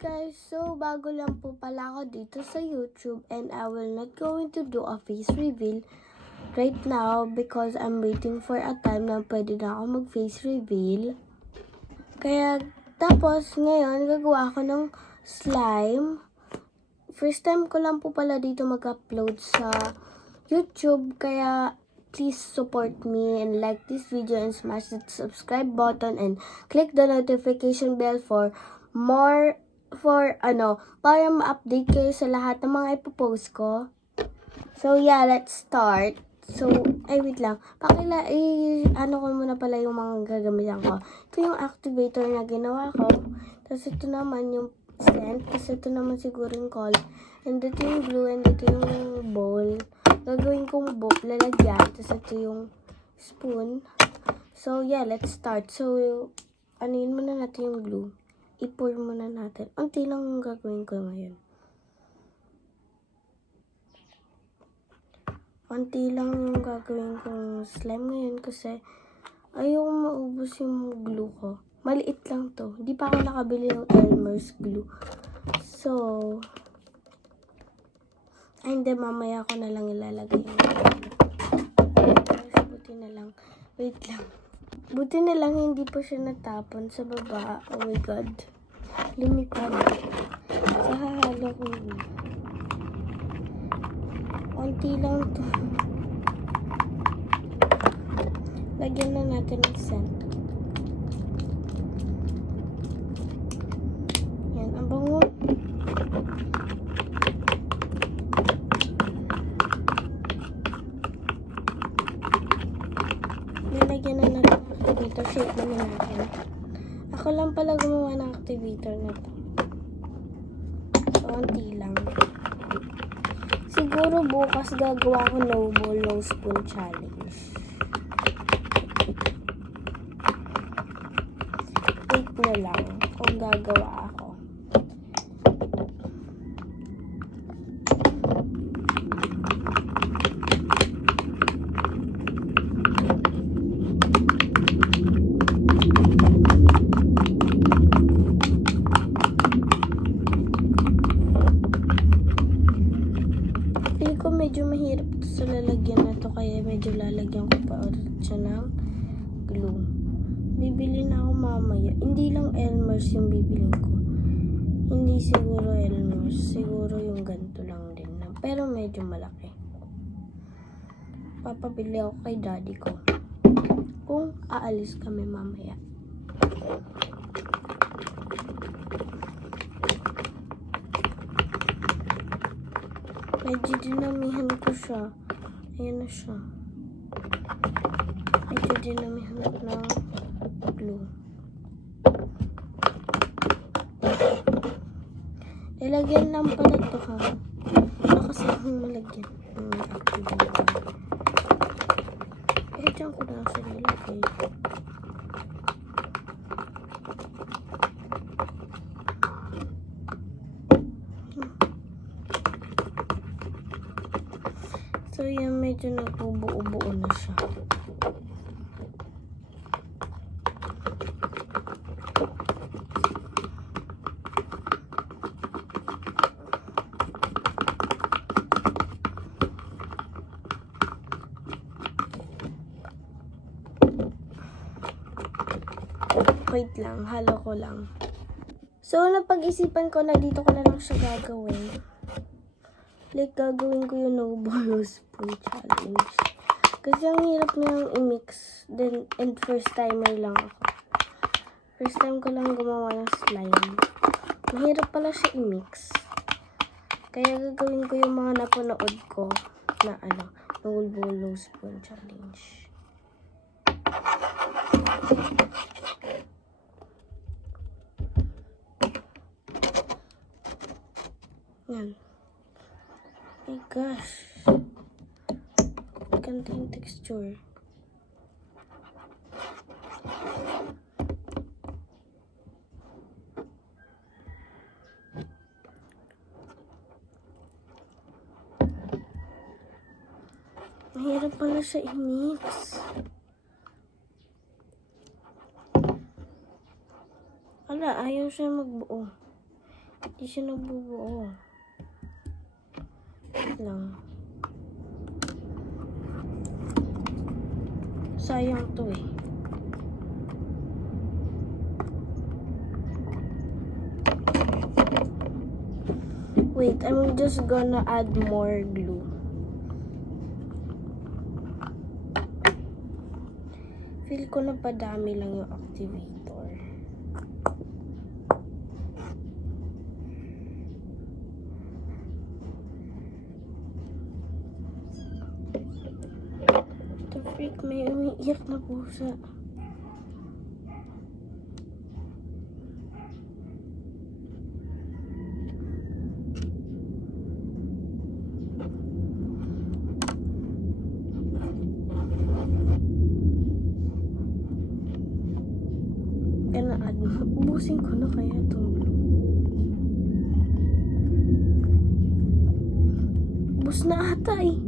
guys, so bago lang po pala ako dito sa YouTube and I will not going to do a face reveal right now because I'm waiting for a time na pwede na ako mag face reveal. Kaya tapos ngayon gagawa ako ng slime. First time ko lang po pala dito mag-upload sa YouTube, kaya please support me and like this video and smash the subscribe button and click the notification bell for more para ma-update kayo sa lahat ng mga ipopost ko. So yeah, let's start. So, wait lang. Ano ko muna pala yung mga gagamitan ko. Ito yung activator na ginawa ko. Tapos ito naman yung scent. Tapos ito naman siguro yung call. And ito yung glue. And ito yung bowl. Gagawin kong lalagyan. Tapos ito yung spoon. So yeah, let's start. So, anuin muna natin yung glue. I-pour muna natin. Unti lang yung gagawin ko ngayon. Unti lang yung gagawin kong slime ngayon kasi ayoko maubos yung glue ko. Maliit lang to. Hindi pa ako nakabili ng Elmer's glue. So, hindi, mamaya ko na lang ilalagay yung buti na lang. Wait lang. Buti na lang hindi pa siya natapon sa baba. Oh my god. Lumipad. Sa hahalo ko yun. Unti lang to. Lagyan na natin ng scent. Yan, ang bango. Nilagyan na natin ng activator. Shake na natin. Ako lang pala gumawa ng activator na to. So, unti lang. Siguro bukas gagawa ko no bowl, no spoon challenge. Wait na lang kung gagawa ako. Medyo mahirap sa lalagyan na to, kaya medyo lalagyan ko pa ulit siya ng glue. Bibili na ako mamaya. Hindi lang Elmer's yung bibilin ko. Hindi siguro Elmer's. Siguro yung ganito lang din. Pero medyo malaki. Papabili ako kay daddy ko kung aalis kami mamaya. Medyo dinamihan ko siya. Ayan na siya. Medyo dinamihan ko ng glue. Lalagyan lang pala ito, ha. Wala kasi akong malagyan ng activator. Diyan ko na siya nilagay. So, yan, medyo nagbubuo-buo na siya. Wait lang, halo ko lang. So, napag-isipan ko na dito ko na lang siya gagawin. Like, gagawin ko yung no bowl, no spoon challenge. Kasi ang hirap niyang i-mix. And first timer lang ako. First time ko lang gumawa ng slime. Mahirap pala siya i-mix. Kaya gagawin ko yung mga napanood ko na no bowl, no spoon challenge. Yan. Oh my gosh. Ganda yung texture. Mahirap pala siya i-mix. Ala, ayaw siya magbuo. Hindi siya nabubuo. Wait lang. Sayang to eh. Wait, I'm just gonna add more glue. Feel ko na padami lang yung activator. The freak, may umiiyak na pusa. Ubusin ko na kaya itong glue. Ubus na ata eh.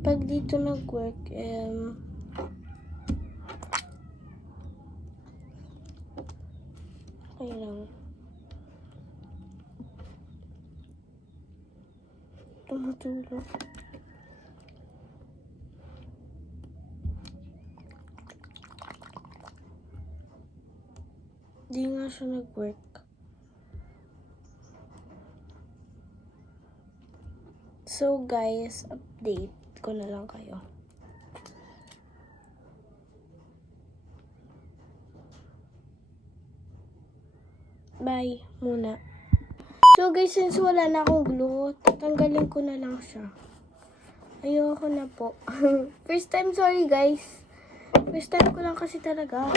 Pag dito nag-work, okay lang. Tumutulog. Di nga siya nag-work. So guys, update ko na lang kayo. Bye muna. So guys, since wala na akong glue, tatanggalin ko na lang siya. Ayoko na po. First time, sorry guys. First time ko lang kasi talaga.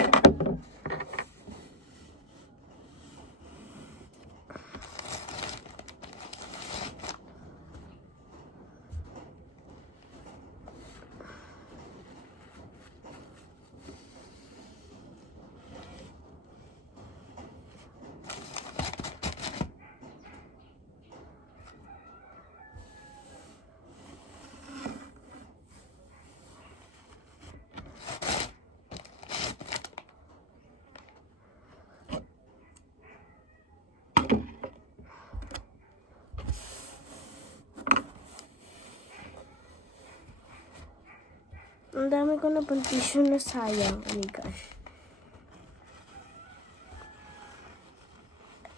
Ang dami ko na pang tissue na sayang. Oh my gosh.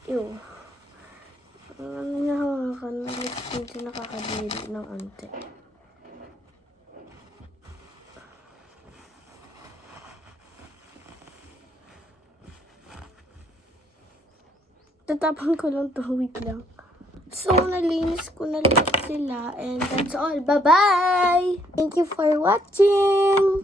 Ew. Ano na hawakan? Medyo nakakadiri ng ante. Tatapang ko lang to. Wait lang. So, nalinis ko na lahat sila. And that's all. Bye-bye! Thank you for watching!